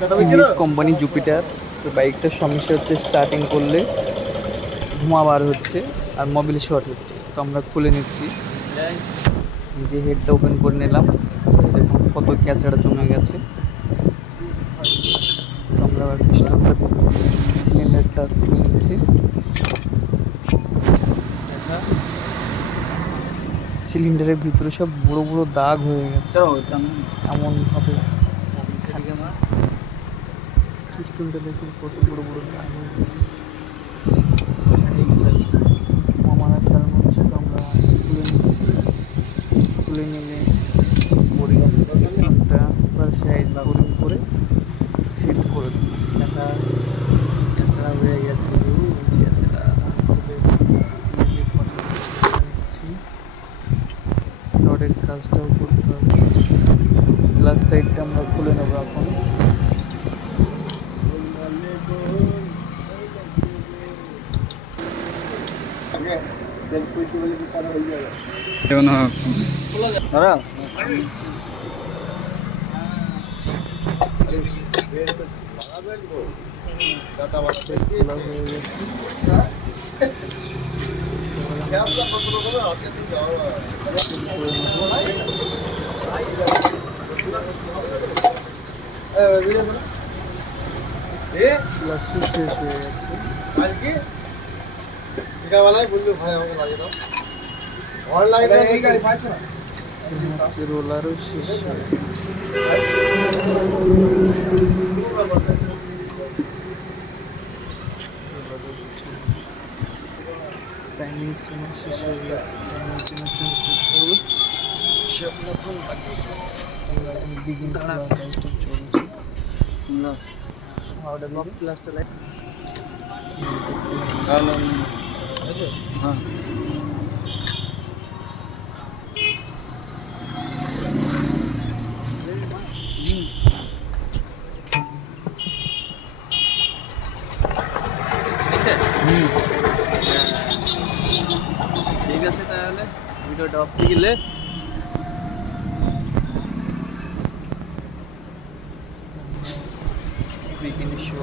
TVS company Jupiter. তো বাইকটার সমস্যা হচ্ছে স্টার্টিং করলে ধোঁয়া বার হচ্ছে আর মোবিল শর্ট হচ্ছে। তো আমরা খুলে নিচ্ছি, যে হেডটা ওপেন করে নিলাম। দেখুন কত ক্যাচড়া জমে গেছে। তো আমরা আবার পিস্টনটা সিলিন্ডারটা খুলে নিচ্ছি। সিলিন্ডারের ভিতরে সব বড় বড় দাগ হয়ে গেছে এমনভাবে খাচ্ছে। পিস্টনটা দেখুন কত বড় বড় দাগ হয়ে গেছে। মামারা চার মধ্যে আমরা খুলে নিচ্ছি। খুলে নিলে পিস্টনটা সাইড বোরিং করে সিল করে দেবো। দেখা এছাড়া হয়ে গেছে এছাড়া নিচ্ছি। রডের কাজটাও করতে হবে। গ্লাস সাইডটা আমরা খুলে নেবো এখন। খোলা হয়ে গেছে। লাস্টে শেষ হয়ে গেছে। রোলারও শেষ হয়ে গেছে। টাইমিং চেঞ্জ শেষ হয়ে গেছে। টাইমিং চেঞ্জ করতে হবে। সব নতুন লাগে। বিগিন ক্লাসটা চলছে না। হাওড়া লক ক্লাসটা লাইট হ্যাঁ ঠিক আছে। তাহলে ভিডিওটা অফ গেলে বিগিন শো